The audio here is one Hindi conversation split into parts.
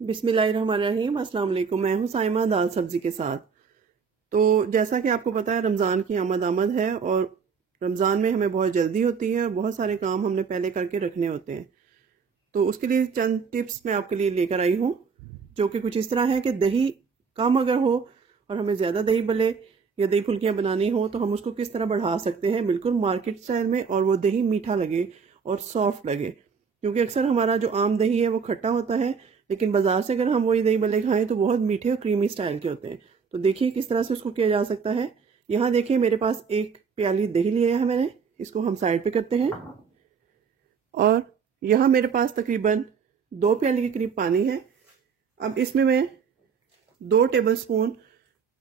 बिस्मिल्लाहिर्रहमानिर्रहीम। अस्सलाम वालेकुम। मैं हूं साइमा दाल सब्जी के साथ। तो जैसा कि आपको पता है रमज़ान की आमद है और रमज़ान में हमें बहुत जल्दी होती है और बहुत सारे काम हमने पहले करके रखने होते हैं। तो उसके लिए चंद टिप्स मैं आपके लिए लेकर आई हूँ, जो कि कुछ इस तरह है कि दही कम अगर हो और हमें ज़्यादा दही भल्ले या दही फुल्कियाँ बनानी हो तो हम उसको किस तरह बढ़ा सकते हैं बिल्कुल मार्केट स्टाइल में, और वो दही मीठा लगे और सॉफ्ट लगे। क्योंकि अक्सर हमारा जो आम दही है वो खट्टा होता है, लेकिन बाजार से अगर हम वही दही भल्ले खाएं तो बहुत मीठे और क्रीमी स्टाइल के होते हैं। तो देखिए किस तरह से उसको किया जा सकता है। यहाँ देखिए मेरे पास एक प्याली दही लिया है मैंने, इसको हम साइड पे करते हैं। और यहाँ मेरे पास तकरीबन 2 प्याली के करीब पानी है। अब इसमें मैं 2 टेबलस्पून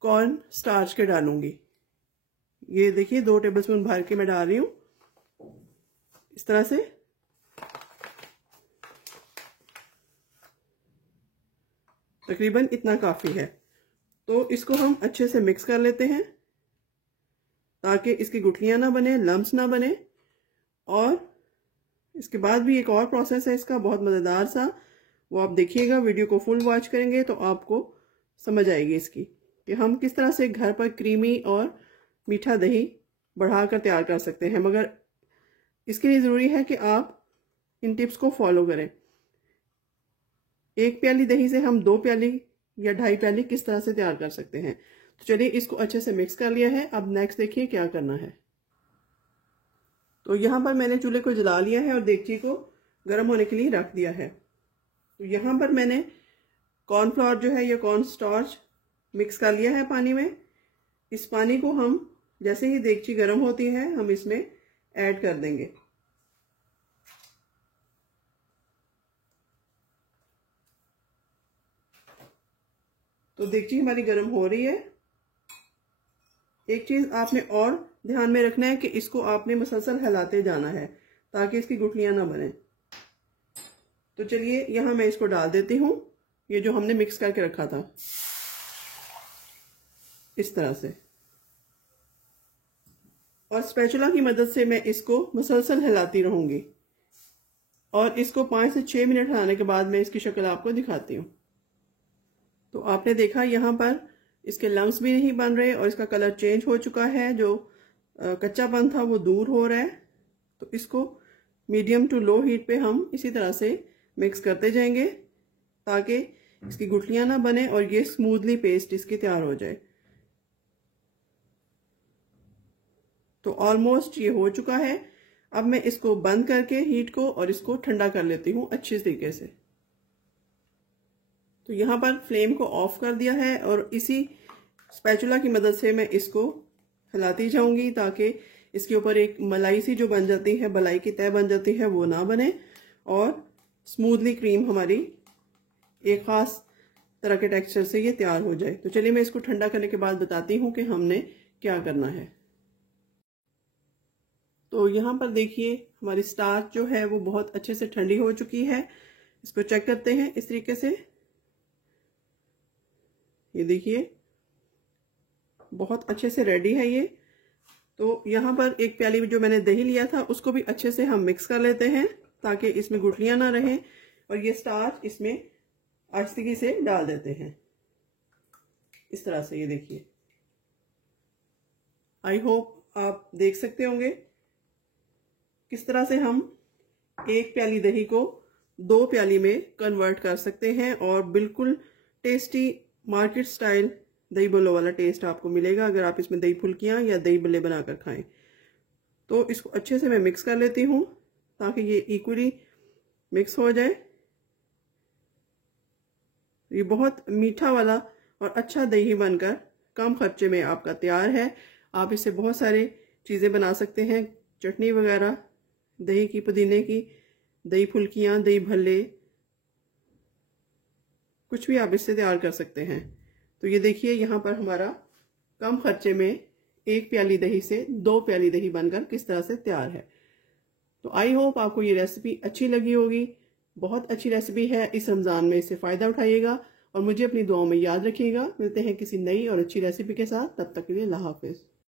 कॉर्न स्टार्च के डालूंगी। ये देखिए 2 टेबलस्पून भर के मैं डाल रही हूँ इस तरह से। तकरीबन इतना काफ़ी है। तो इसको हम अच्छे से मिक्स कर लेते हैं ताकि इसकी गुठलियाँ ना बने, लम्स ना बने। और इसके बाद भी एक और प्रोसेस है इसका बहुत मज़ेदार सा, वो आप देखिएगा, वीडियो को फुल वॉच करेंगे तो आपको समझ आएगी इसकी कि हम किस तरह से घर पर क्रीमी और मीठा दही बढ़ाकर तैयार कर सकते हैं। मगर इसके लिए ज़रूरी है कि आप इन टिप्स को फॉलो करें। 1 प्याली दही से हम 2 प्याली या 2.5 प्याली किस तरह से तैयार कर सकते हैं। तो चलिए इसको अच्छे से मिक्स कर लिया है। अब नेक्स्ट देखिए क्या करना है। तो यहाँ पर मैंने चूल्हे को जला लिया है और देगची को गर्म होने के लिए रख दिया है। तो यहाँ पर मैंने कॉर्नफ्लोर जो है या कॉर्न स्टार्च मिक्स कर लिया है पानी में। इस पानी को हम जैसे ही देगची गर्म होती है हम इसमें ऐड कर देंगे। तो देगची हमारी गर्म हो रही है। एक चीज आपने और ध्यान में रखना है कि इसको आपने मुसलसल हिलाते जाना है ताकि इसकी गुठलियां ना बने। तो चलिए यहां मैं इसको डाल देती हूँ, ये जो हमने मिक्स करके रखा था, इस तरह से। और स्पैचुला की मदद से मैं इसको मुसलसल हिलाती रहूंगी और इसको 5 से 6 मिनट हिलाने के बाद मैं इसकी शक्ल आपको दिखाती हूँ। तो आपने देखा यहाँ पर इसके लम्स भी नहीं बन रहे और इसका कलर चेंज हो चुका है, जो कच्चापन था वो दूर हो रहा है। तो इसको मीडियम टू लो हीट पे हम इसी तरह से मिक्स करते जाएंगे ताकि इसकी गुठलियां ना बने और ये स्मूथली पेस्ट इसकी तैयार हो जाए। तो ऑलमोस्ट ये हो चुका है। अब मैं इसको बंद करके हीट को और इसको ठंडा कर लेती हूँ अच्छे तरीके से। तो यहाँ पर फ्लेम को ऑफ कर दिया है और इसी स्पैचुला की मदद से मैं इसको हिलाती जाऊंगी ताकि इसके ऊपर एक मलाई सी जो बन जाती है, मलाई की तय बन जाती है, वो ना बने और स्मूथली क्रीम हमारी एक खास तरह के टेक्सचर से ये तैयार हो जाए। तो चलिए मैं इसको ठंडा करने के बाद बताती हूँ कि हमने क्या करना है। तो यहाँ पर देखिए हमारी स्टार्च जो है वो बहुत अच्छे से ठंडी हो चुकी है। इसको चेक करते हैं इस तरीके से। ये देखिए बहुत अच्छे से रेडी है ये। तो यहाँ पर एक प्याली जो मैंने दही लिया था उसको भी अच्छे से हम मिक्स कर लेते हैं ताकि इसमें गुठलियां ना रहें, और ये स्टार्च इसमें आहिस्ते से डाल देते हैं इस तरह से। ये देखिए, आई होप आप देख सकते होंगे किस तरह से हम 1 प्याली दही को 2 प्याली में कन्वर्ट कर सकते हैं और बिल्कुल टेस्टी मार्केट स्टाइल दही भल्लों वाला टेस्ट आपको मिलेगा अगर आप इसमें दही फुल्कियां या दही भल्ले बनाकर खाएं। तो इसको अच्छे से मैं मिक्स कर लेती हूँ ताकि ये इक्वली मिक्स हो जाए। ये बहुत मीठा वाला और अच्छा दही बनकर कम खर्चे में आपका तैयार है। आप इससे बहुत सारी चीज़ें बना सकते हैं, चटनी वगैरह, दही की, पुदीने की, दही फुल्कियाँ, दही भल्ले, कुछ भी आप इससे तैयार कर सकते हैं। तो ये देखिए यहाँ पर हमारा कम खर्चे में 1 प्याली दही से 2 प्याली दही बनकर किस तरह से तैयार है। तो आई होप आपको ये रेसिपी अच्छी लगी होगी। बहुत अच्छी रेसिपी है, इस रमज़ान में इससे फ़ायदा उठाइएगा और मुझे अपनी दुआओं में याद रखिएगा। मिलते हैं किसी नई और अच्छी रेसिपी के साथ, तब तक के लिए अल्लाह हाफिज़।